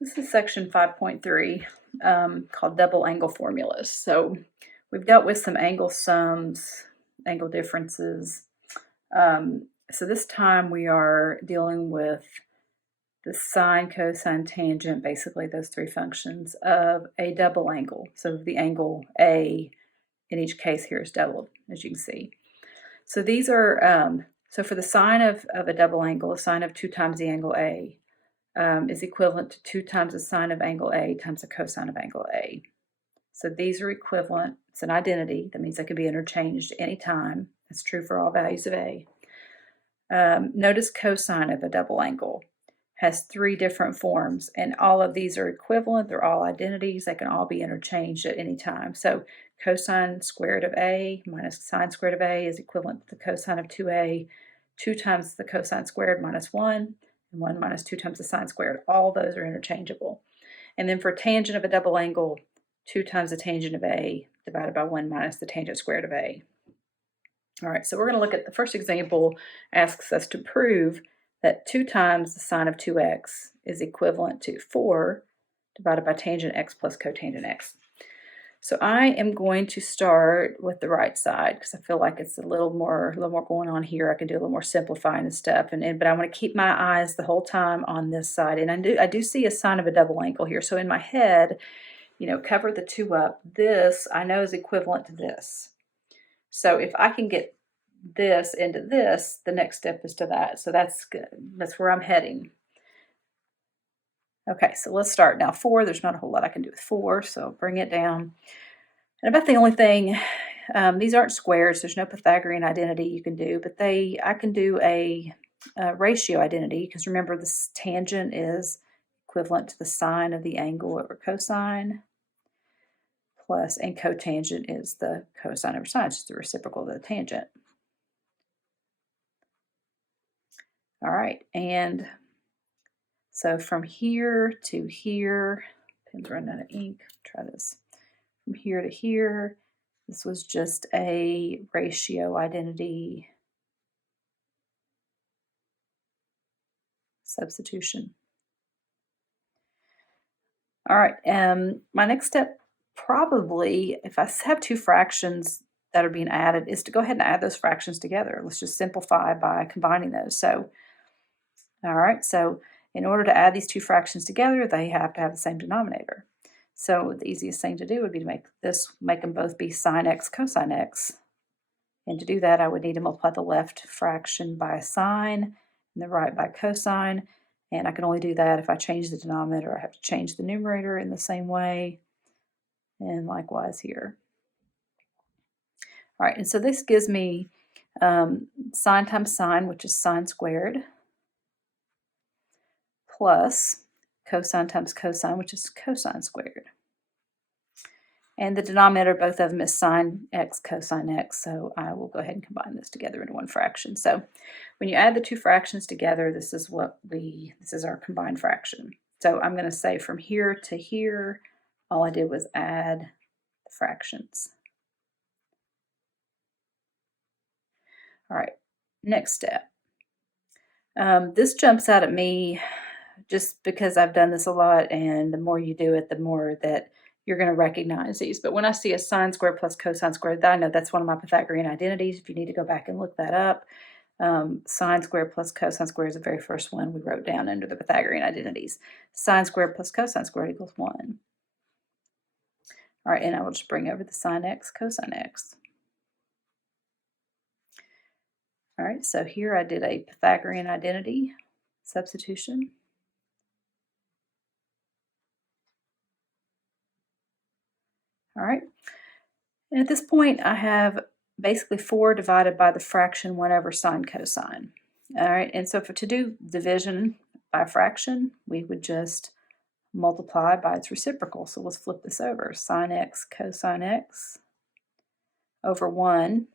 This is section 5.3 called double angle formulas. So we've dealt with some angle sums, angle differences. So this time we are dealing with the sine, cosine, tangent, basically those three functions of a double angle. So the angle A in each case here is doubled, as you can see. So these are, so for the sine of a double angle, the sine of 2 times the angle A is equivalent to 2 times the sine of angle A times the cosine of angle A. So these are equivalent. It's an identity. That means they can be interchanged anytime. That's true for all values of A. Notice cosine of a double angle has 3 different forms, and all of these are equivalent. They're all identities. They can all be interchanged at any time. So cosine squared of A minus sine squared of A is equivalent to the cosine of 2A, 2 times the cosine squared minus 1, and 1 minus 2 times the sine squared. All those are interchangeable. And then for tangent of a double angle, 2 times the tangent of A divided by 1 minus the tangent squared of A. All right, so we're going to look at the first example. Asks us to prove that 2 times the sine of 2x is equivalent to 4 divided by tangent x plus cotangent x. So I am going to start with the right side because I feel like it's a little more going on here. I can do a little more simplifying and stuff, but I want to keep my eyes the whole time on this side. And I do see a sine of a double angle here. So in my head, cover the 2 up. This I know is equivalent to this. So if I can get this into this, the next step is to that. So that's good. That's where I'm heading. Okay, so let's start. Now 4, there's not a whole lot I can do with 4, so bring it down. And about the only thing, these aren't squares. There's no Pythagorean identity you can do, but I can do a ratio identity, because remember this tangent is equivalent to the sine of the angle over cosine, plus, and cotangent is the cosine over sine. It's just the reciprocal of the tangent. All right, and so from here to here, pen's running out of ink, try this. From here to here, this was just a ratio identity substitution. All right, my next step probably, if I have 2 fractions that are being added, is to go ahead and add those fractions together. Let's just simplify by combining those. So, all right, so in order to add these 2 fractions together, they have to have the same denominator. So the easiest thing to do would be to make them both be sine x cosine x. And to do that, I would need to multiply the left fraction by sine and the right by cosine. And I can only do that if I change the denominator. I have to change the numerator in the same way. And likewise here. All right, and so this gives me sine times sine, which is sine squared, plus cosine times cosine, which is cosine squared. And the denominator, both of them, is sine x cosine x, so I will go ahead and combine this together into one fraction. So when you add the 2 fractions together, this is our combined fraction. So I'm going to say from here to here, all I did was add the fractions. All right, next step. This jumps out at me just because I've done this a lot, and the more you do it, the more that you're going to recognize these. But when I see a sine squared plus cosine squared, I know that's one of my Pythagorean identities. If you need to go back and look that up, sine squared plus cosine squared is the very first one we wrote down under the Pythagorean identities. Sine squared plus cosine squared equals 1. All right, and I will just bring over the sine x cosine x. All right, so here I did a Pythagorean identity substitution. All right, and at this point I have basically 4 divided by the fraction 1 over sine cosine. All right, and so to do division by fraction, we would just multiply by its reciprocal. So let's flip this over. Sine x cosine x over 1.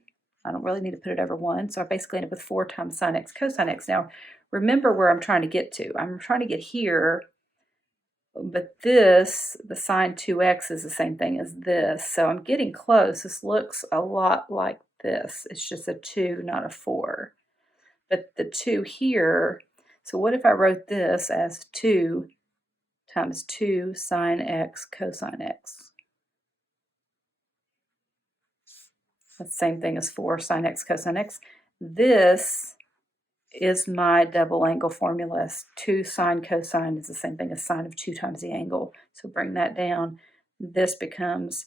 I don't really need to put it over 1, so I basically end up with 4 times sine x cosine x. Now, remember where I'm trying to get to. I'm trying to get here, but this, the sine 2x is the same thing as this, so I'm getting close. This looks a lot like this. It's just a 2, not a 4. But the 2 here, so what if I wrote this as 2 times 2 sine x cosine x. That's the same thing as 4 sine x cosine x. This is my double angle formula. 2 sine cosine is the same thing as sine of 2 times the angle. So bring that down. This becomes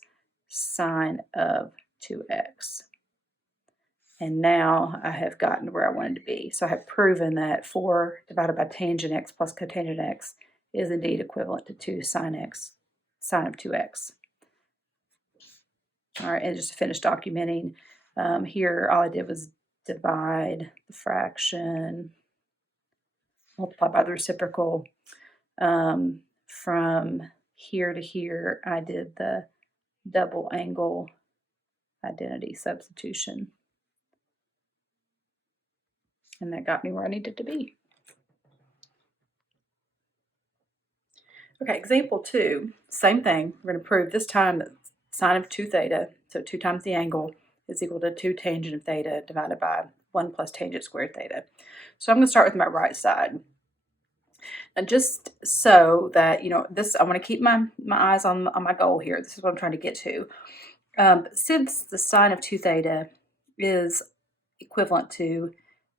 sine of 2x. And now I have gotten to where I wanted to be. So I have proven that 4 divided by tangent x plus cotangent x is indeed equivalent to 2 sine x, sine of 2x. All right, and just to finish documenting, here all I did was divide the fraction, multiply by the reciprocal. From here to here, I did the double angle identity substitution. And that got me where I needed to be. Okay, example 2, same thing. We're going to prove this time that sine of 2 theta, so 2 times the angle, is equal to 2 tangent of theta divided by 1 plus tangent squared theta. So I'm going to start with my right side. And just so that, you know, this, I want to keep my eyes on my goal here. This is what I'm trying to get to. Since the sine of 2 theta is equivalent to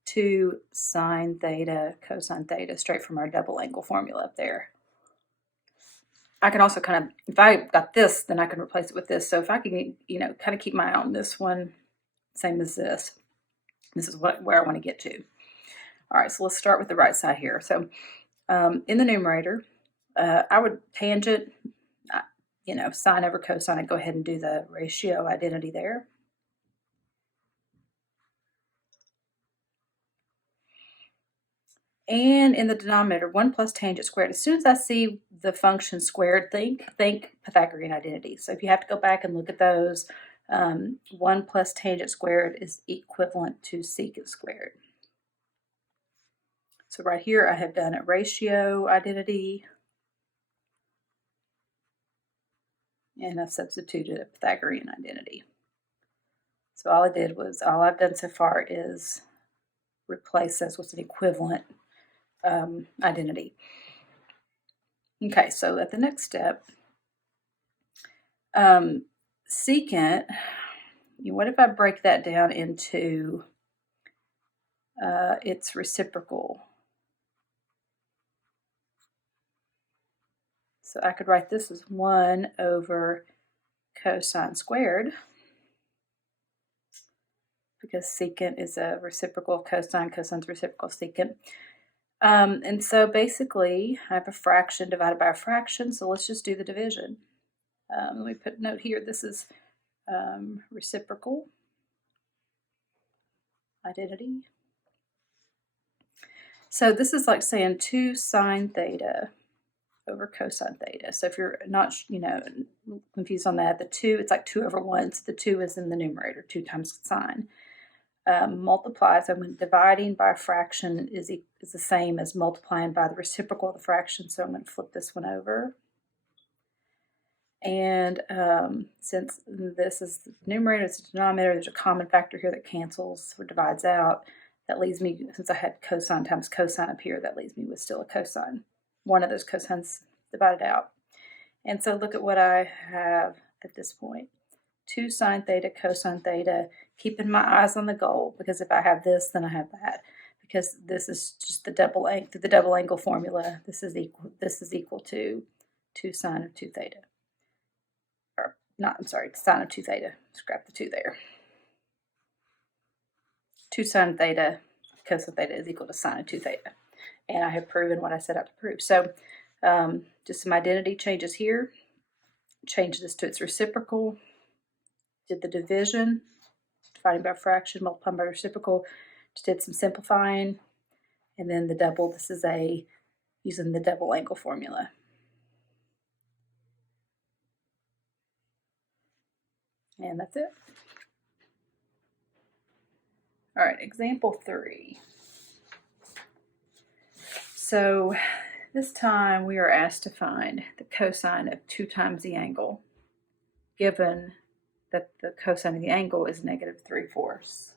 2 sine theta cosine theta, straight from our double angle formula up there, I can also kind of, if I got this, then I can replace it with this. So if I can, you know, kind of keep my eye on this one, same as this. This is where I want to get to. All right, so let's start with the right side here. So in the numerator, I would tangent, you know, sine over cosine. I'd go ahead and do the ratio identity there. And in the denominator, 1 plus tangent squared. As soon as I see the function squared, think Pythagorean identity. So if you have to go back and look at those, 1 plus tangent squared is equivalent to secant squared. So right here I have done a ratio identity, and I've substituted a Pythagorean identity. So all I've done so far is replace this with an equivalent identity. Okay, so at the next step, secant, what if I break that down into its reciprocal? So I could write this as 1 over cosine squared, because secant is a reciprocal of cosine, cosine's reciprocal of secant. And so basically, I have a fraction divided by a fraction, so let's just do the division. Let me put a note here. This is reciprocal identity. So this is like saying 2 sine theta over cosine theta. So if you're not, you know, confused on that, the 2, it's like 2 over 1. So the 2 is in the numerator, 2 times sine. Multiply, so when dividing by a fraction is the same as multiplying by the reciprocal of the fraction, so I'm going to flip this one over. And since this is the numerator, it's the denominator, there's a common factor here that cancels or divides out. That leaves me, since I had cosine times cosine up here, that leaves me with still a cosine. One of those cosines divided out. And so look at what I have at this point. 2 sine theta cosine theta, keeping my eyes on the goal, because if I have this, then I have that. Because this is just the double angle formula. This is equal to 2 sine of 2 theta. Or not, I'm sorry, sine of 2 theta. Scrap the 2 there. 2 sine theta cosine theta is equal to sine of 2 theta. And I have proven what I set out to prove. So just some identity changes here. Change this to its reciprocal. Did the division, dividing by a fraction, multiplying by reciprocal. Just did some simplifying. And then the double, this is using the double angle formula. And that's it. All right, example 3. So this time we are asked to find the cosine of 2 times the angle, given that the cosine of the angle is -3/4.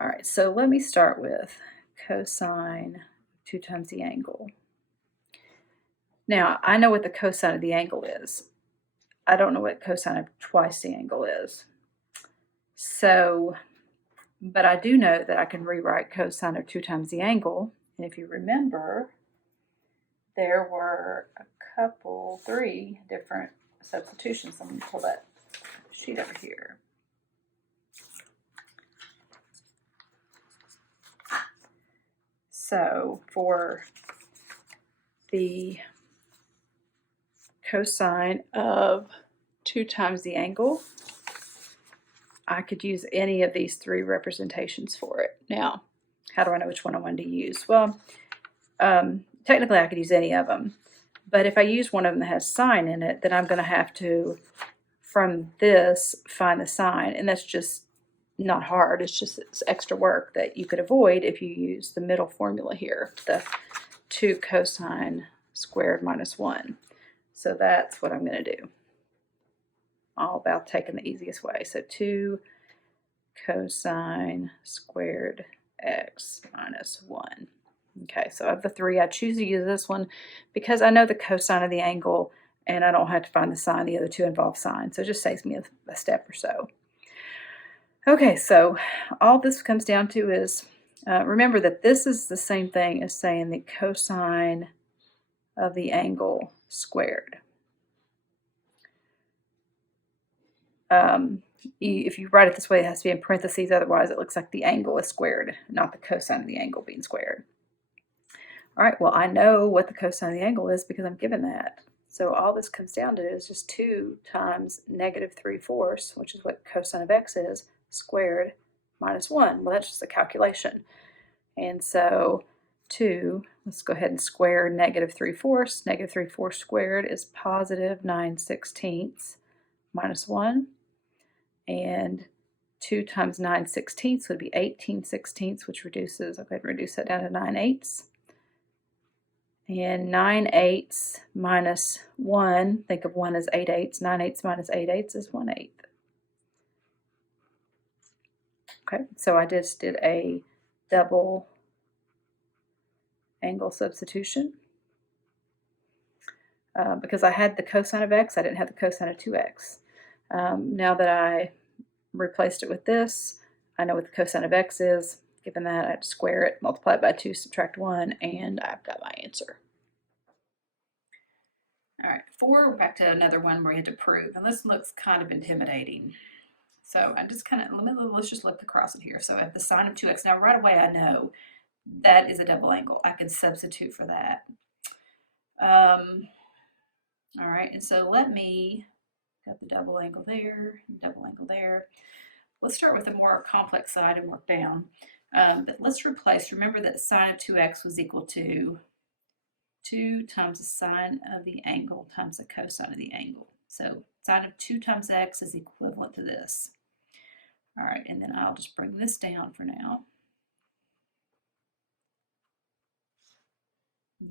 All right, so let me start with cosine 2 times the angle. Now, I know what the cosine of the angle is. I don't know what cosine of twice the angle is. So, but I do know that I can rewrite cosine of 2 times the angle. And if you remember, there were a couple, 3 different substitutions. I'm going to pull that sheet over here. So for the cosine of 2 times the angle, I could use any of these 3 representations for it. Now, how do I know which one I wanted to use? Well, technically I could use any of them, but if I use one of them that has sine in it, then I'm going to have to, from this, find the sine, and that's just not hard. It's extra work that you could avoid if you use the middle formula here, the 2 cosine squared minus 1. So that's what I'm going to do. All about taking the easiest way. So 2 cosine squared x minus 1. Okay, so of the 3, I choose to use this one because I know the cosine of the angle and I don't have to find the sine. The other 2 involve sine, so it just saves me a step or so. Okay, so all this comes down to is, remember that this is the same thing as saying the cosine of the angle squared. If you write it this way, it has to be in parentheses, otherwise it looks like the angle is squared, not the cosine of the angle being squared. All right, well, I know what the cosine of the angle is because I'm given that. So all this comes down to is just 2 times negative 3/4, which is what cosine of x is, squared minus 1. Well, that's just a calculation. And so 2, let's go ahead and square negative 3/4. Negative 3/4 squared is positive 9/16 minus 1. And 2 times 9/16 would be 18/16, which reduces, I'll go ahead and reduce that down to 9/8. And 9/8 minus 1, think of 1 as 8/8. 9/8 minus 8/8 is 1/8. Okay, so I just did a double angle substitution. Because I had the cosine of x, I didn't have the cosine of 2x. Now that I replaced it with this, I know what the cosine of x is. Given that, I have to square it, multiply it by 2, subtract 1, and I've got my answer. All right, 4, we're back to another one where you have to prove, and this looks kind of intimidating. So I just kind of, let's just look across it here. So I have the sine of 2x. Now right away I know that is a double angle. I can substitute for that. All right, and so let me, got the double angle there, double angle there. Let's start with the more complex side and work down. But let's replace, remember that sine of 2x was equal to 2 times the sine of the angle times the cosine of the angle. So sine of 2 times x is equivalent to this. All right, and then I'll just bring this down for now.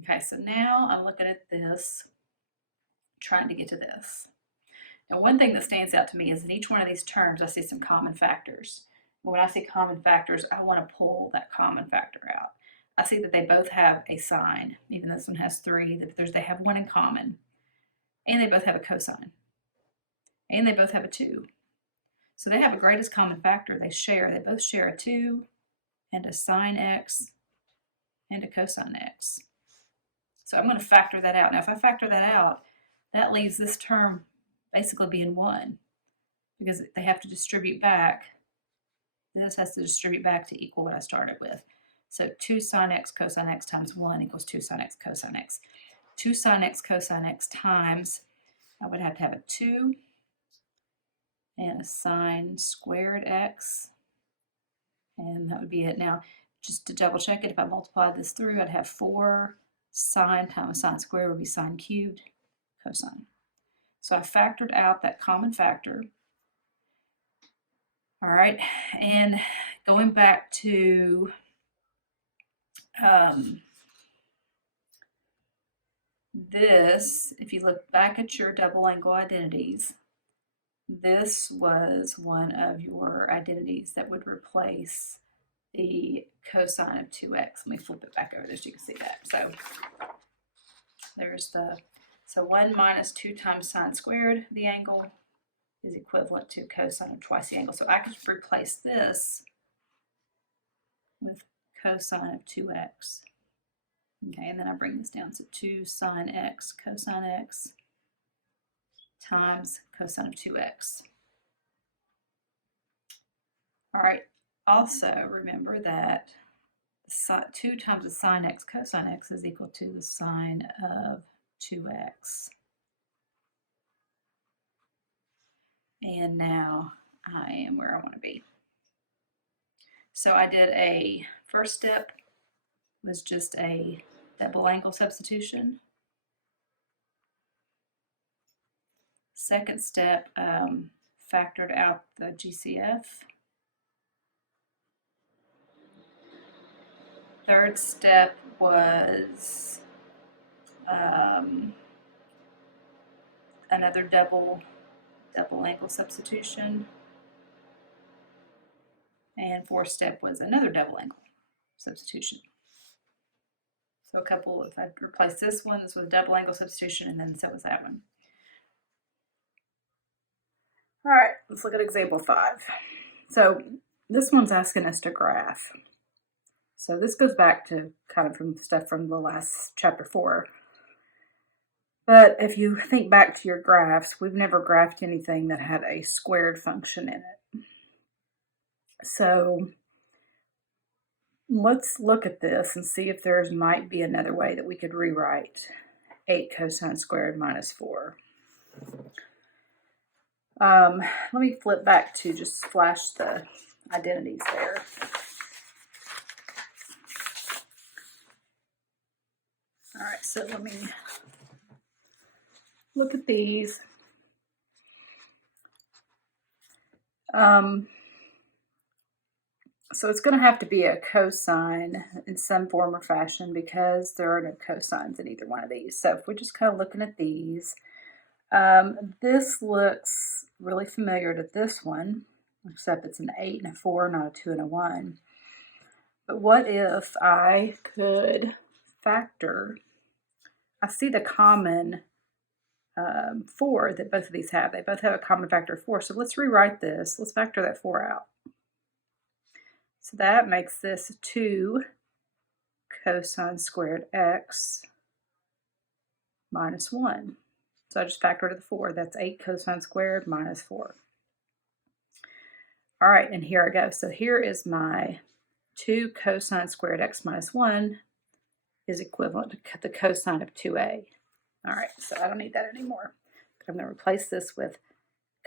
Okay, so now I'm looking at this, trying to get to this. Now, one thing that stands out to me is in each one of these terms, I see some common factors. When I see common factors, I want to pull that common factor out. I see that they both have a sine, even though this one has 3, they have 1 in common. And they both have a cosine. And they both have a 2. So they have a greatest common factor they share. They both share a 2 and a sine x and a cosine x. So I'm going to factor that out. Now, if I factor that out, that leaves this term basically being 1 because they have to distribute back. This has to distribute back to equal what I started with. So 2 sine x cosine x times 1 equals 2 sine x cosine x. 2 sine x cosine x times, I would have to have a 2 and a sine squared x, and that would be it. Now, just to double check it, if I multiply this through, I'd have 4 sine times sine squared would be sine cubed cosine. So I factored out that common factor. All right, and going back to this, if you look back at your double angle identities, this was one of your identities that would replace the cosine of 2x. Let me flip it back over there so you can see that. So there's so 1 minus 2 times sine squared of the angle is equivalent to cosine of twice the angle. So I could replace this with cosine of 2x. Okay, and then I bring this down to 2 sine x cosine x times cosine of 2x. All right, also remember that 2 times the sine x cosine x is equal to the sine of 2x. And now I am where I want to be. So I did a first step was just a double angle substitution. Second step, factored out the GCF. Third step was another double angle substitution. And fourth step was another double angle substitution. So a couple, if I replace this was a double angle substitution, and then so was that one. All right, let's look at example 5. So this one's asking us to graph. So this goes back to kind of from stuff from the last chapter 4. But if you think back to your graphs, we've never graphed anything that had a squared function in it. So let's look at this and see if there might be another way that we could rewrite 8 cosine squared minus 4. Let me flip back to just flash the identities there. All right, so let me look at these. So it's going to have to be a cosine in some form or fashion because there are no cosines in either one of these. So if we're just kind of looking at these, this looks really familiar to this one, except it's an 8 and a 4, not a 2 and a 1. But what if I could factor, I see the common 4 that both of these have. They both have a common factor of 4. So let's rewrite this. Let's factor that 4 out. So that makes this 2 cosine squared x minus 1. So I just factor to the 4. That's 8 cosine squared minus 4. All right, and here I go. So here is my 2 cosine squared x minus 1 is equivalent to the cosine of 2a. All right, so I don't need that anymore. But I'm going to replace this with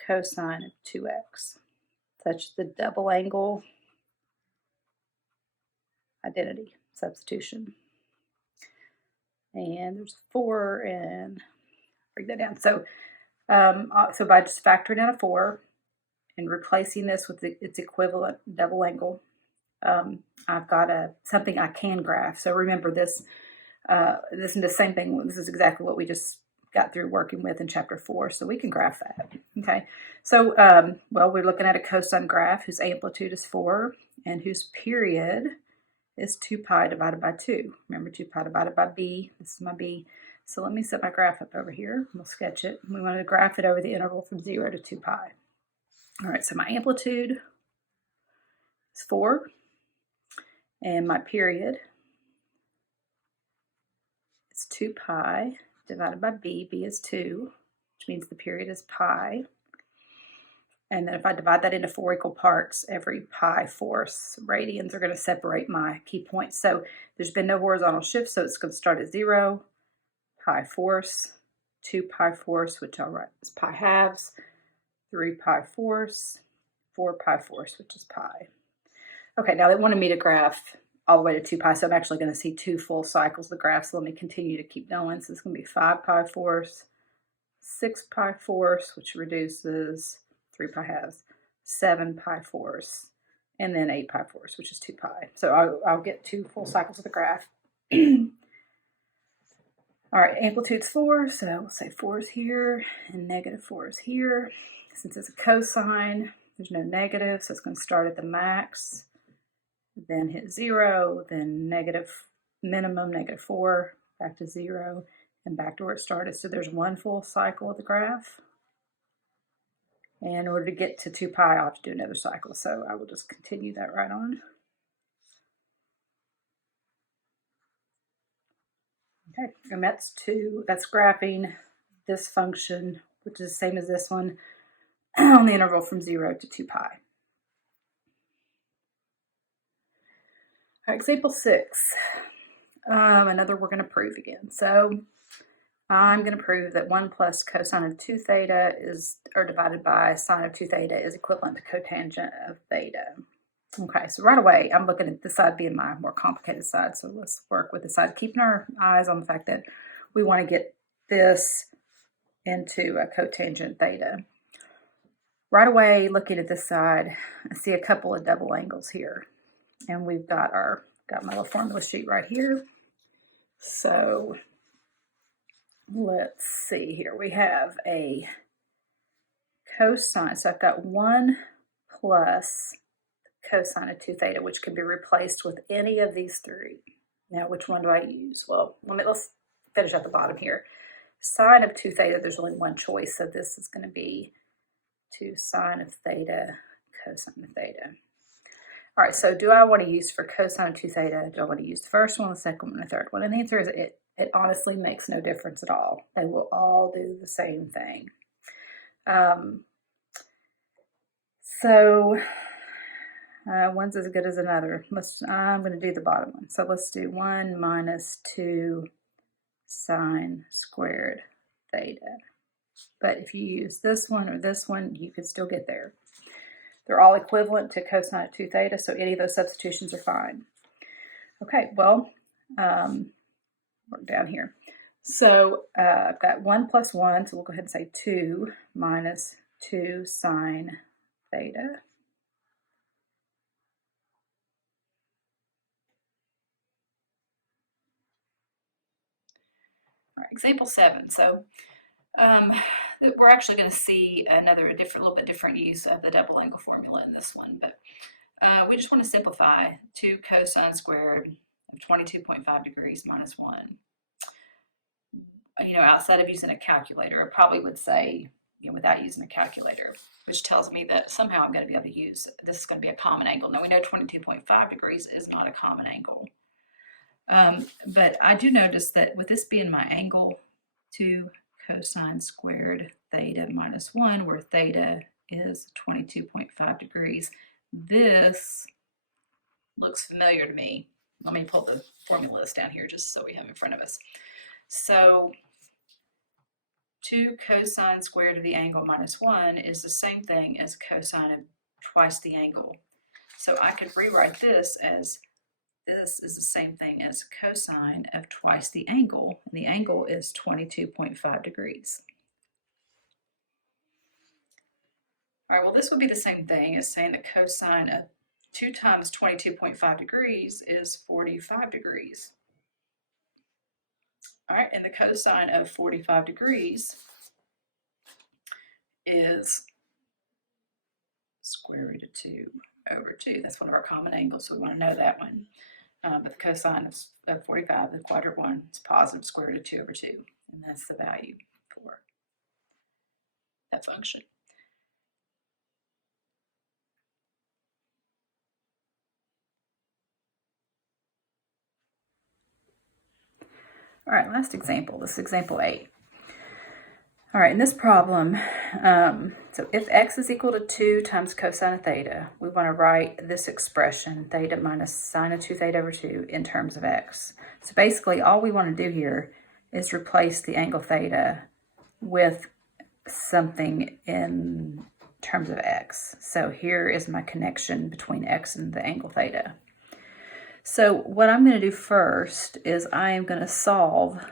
cosine of 2x, such the double angle identity substitution. And there's 4, and break that down. So, so by just factoring in a 4 and replacing this with its equivalent double angle, I've got something I can graph. So remember this. This is the same thing. This is exactly what we just got through working with in chapter 4. So we can graph that. Okay. So, well, we're looking at a cosine graph whose amplitude is 4 and whose period is 2 pi divided by 2. Remember 2 pi divided by b. This is my b. So let me set my graph up over here. We'll sketch it. We want to graph it over the interval from 0 to 2 pi. All right, so my amplitude is 4. And my period is 2 pi divided by b. B is 2, which means the period is pi. And then if I divide that into 4 equal parts, every pi force radians are going to separate my key points. So there's been no horizontal shift, so it's going to start at 0, pi force, 2 pi force, which I'll write as pi halves, 3 pi force, 4 pi force, which is pi. Okay, now they wanted me to graph all the way to 2 pi, so I'm actually going to see 2 full cycles of the graph, so let me continue to keep going. So it's going to be 5 pi force, 6 pi force, which reduces 3 pi halves, 7 pi force, and then 8 pi force, which is 2 pi. So I'll get 2 full cycles of the graph. All right, amplitude's 4, so we'll say 4 is here, and negative 4 is here. Since it's a cosine, there's no negative, so it's going to start at the max, then hit 0, then negative minimum, negative 4, back to 0, and back to where it started. So there's one full cycle of the graph. And in order to get to 2 pi, I'll have to do another cycle. So I will just continue that right on. Okay, and that's graphing this function, which is the same as this one, on the interval from 0 to 2 pi. All right, example 6. Another we're going to prove again. So I'm going to prove that 1 plus cosine of 2 theta or divided by sine of 2 theta is equivalent to cotangent of theta. Okay, so right away, I'm looking at this side being my more complicated side. So let's work with the side, keeping our eyes on the fact that we want to get this into a cotangent theta. Right away, looking at this side, I see a couple of double angles here. And we've got my little formula sheet right here. So let's see here. We have a cosine. So I've got 1 plus cosine of 2 theta, which can be replaced with any of these 3. Now, which one do I use? Well, let's finish at the bottom here. Sine of 2 theta, there's only one choice. So this is going to be 2 sine of theta, cosine of theta. All right, so do I want to use for cosine of 2 theta, do I want to use the first one, the second one, the third one? And the answer is it honestly makes no difference at all. They will all do the same thing. One's as good as another. I'm going to do the bottom one. So let's do 1 minus 2 sine squared theta. But if you use this one or this one, you could still get there. They're all equivalent to cosine of 2 theta, so any of those substitutions are fine. Okay, well, work down here. So I've got 1 plus 1, so we'll go ahead and say 2 minus 2 sine theta. All right, example 7. So we're actually going to see a little bit different use of the double angle formula in this one, but we just want to simplify 2 cosine squared of 22.5 degrees minus 1. Outside of using a calculator, I probably would say, without using a calculator, which tells me that somehow I'm going to be able to use, this is going to be a common angle. Now we know 22.5 degrees is not a common angle. But I do notice that with this being my angle, 2 cosine squared theta minus 1, where theta is 22.5 degrees, this looks familiar to me. Let me pull the formula list down here just so we have it in front of us. So 2 cosine squared of the angle minus 1 is the same thing as cosine of twice the angle. So I could rewrite this as this is the same thing as cosine of twice the angle, and the angle is 22.5 degrees. All right, well, this would be the same thing as saying the cosine of 2 times 22.5 degrees is 45 degrees. All right, and the cosine of 45 degrees is square root of 2 over 2. That's one of our common angles, so we want to know that one. But the cosine of 45, the quadrant one, is positive square root of 2 over 2. And that's the value for that function. All right, last example. This is example 8. All right, in this problem, so if x is equal to 2 times cosine of theta, we want to write this expression, theta minus sine of 2 theta over 2, in terms of x. So basically, all we want to do here is replace the angle theta with something in terms of x. So here is my connection between x and the angle theta. So what I'm going to do first is I am going to solve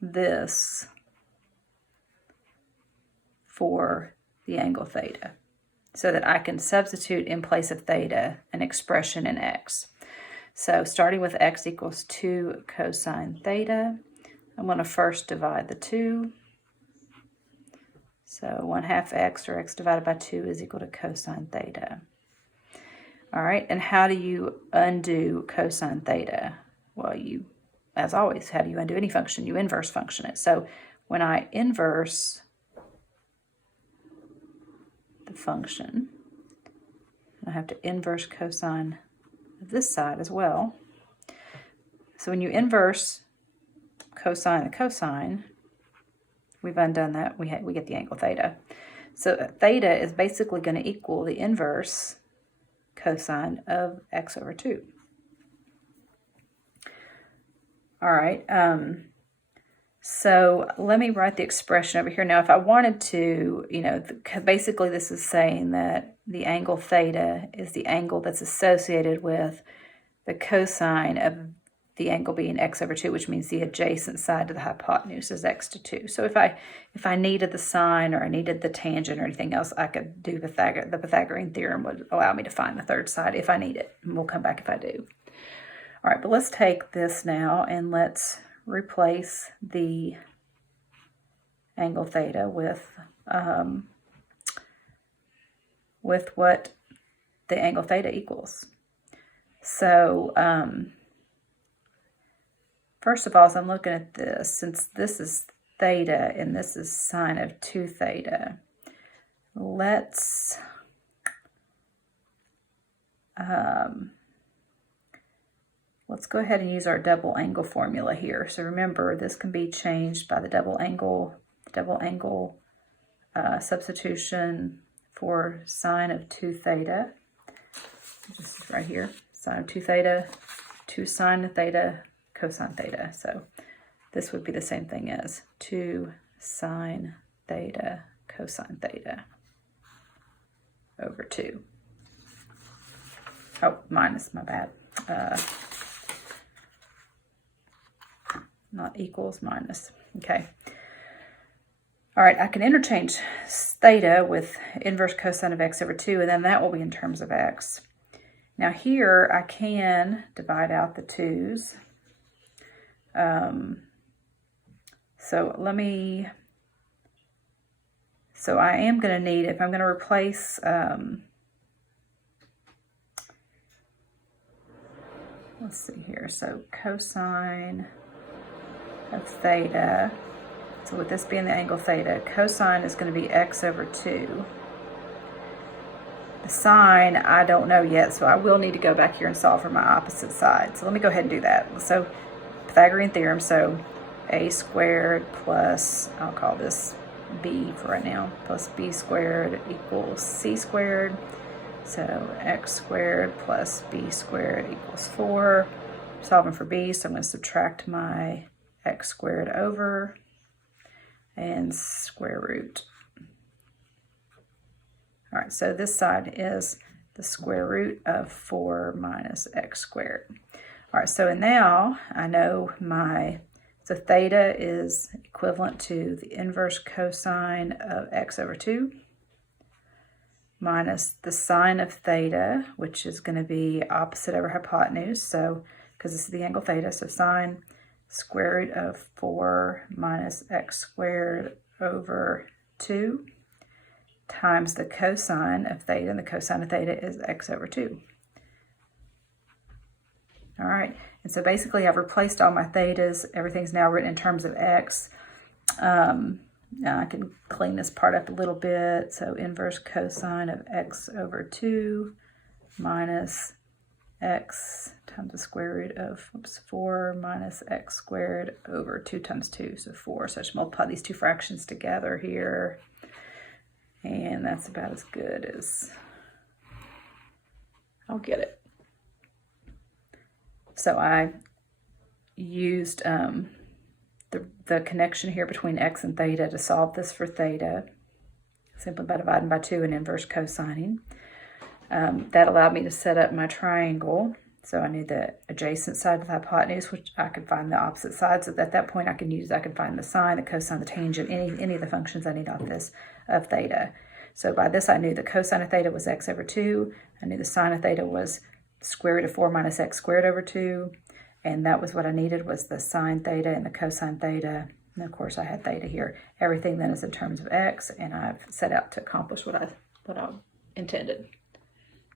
this for the angle theta so that I can substitute in place of theta an expression in x. So starting with x equals 2 cosine theta, I'm going to first divide the 2. So 1/2 x, or x divided by 2, is equal to cosine theta. All right, and how do you undo cosine theta? Well, you as always, how do you undo any function? You inverse function it. So when I inverse the function, I have to inverse cosine of this side as well. So when you inverse cosine of cosine, we've undone that, we get the angle theta. So theta is basically going to equal the inverse cosine of x over 2. All right, so let me write the expression over here. Now, if I wanted to, basically this is saying that the angle theta is the angle that's associated with the cosine of the angle being x over 2, which means the adjacent side to the hypotenuse is x to 2. So if I needed the sine or I needed the tangent or anything else, I could do the Pythagorean theorem would allow me to find the third side if I need it. And we'll come back if I do. All right, but let's take this now and let's replace the angle theta with what the angle theta equals. So first of all, as I'm looking at this, since this is theta and this is sine of 2 theta, let's go ahead and use our double angle formula here. So remember, this can be changed by the double angle substitution for sine of 2 theta. This is right here, sine of 2 theta, 2 sine theta, cosine theta. So this would be the same thing as 2 sine theta cosine theta over 2. Oh, minus, my bad. Not equals, minus. Okay. All right, I can interchange theta with inverse cosine of x over 2, and then that will be in terms of x. Now here I can divide out the 2's. So I am going to need, if I'm going to replace, let's see here, so cosine of theta, so with this being the angle theta, cosine is going to be x over 2. The sine, I don't know yet, so I will need to go back here and solve for my opposite side. So let me go ahead and do that. So Pythagorean theorem, so a squared plus, I'll call this b for right now, plus b squared equals c squared. So x squared plus b squared equals 4. Solving for b, so I'm going to subtract my x squared over and square root. All right, so this side is the square root of 4 minus x squared. All right, so now I know so theta is equivalent to the inverse cosine of x over 2 minus the sine of theta, which is going to be opposite over hypotenuse, so because this is the angle theta, so sine square root of 4 minus x squared over 2 times the cosine of theta, and the cosine of theta is x over 2. All right, and so basically I've replaced all my thetas. Everything's now written in terms of x. Now I can clean this part up a little bit. So inverse cosine of x over 2 minus x times the square root of 4 minus x squared over 2 times 2, so 4. So I just multiply these two fractions together here, and that's about as good as I'll get it. So I used the connection here between x and theta to solve this for theta, simply by dividing by 2 and inverse cosining. That allowed me to set up my triangle. So I knew the adjacent side of the hypotenuse, which I could find the opposite side. So at that point I could find the sine, the cosine, the tangent, any of the functions I need off this of theta. So by this I knew the cosine of theta was x over 2. I knew the sine of theta was square root of 4 minus x squared over 2. And that was what I needed, was the sine theta and the cosine theta. And of course I had theta here. Everything then is in terms of x, and I've set out to accomplish what I intended.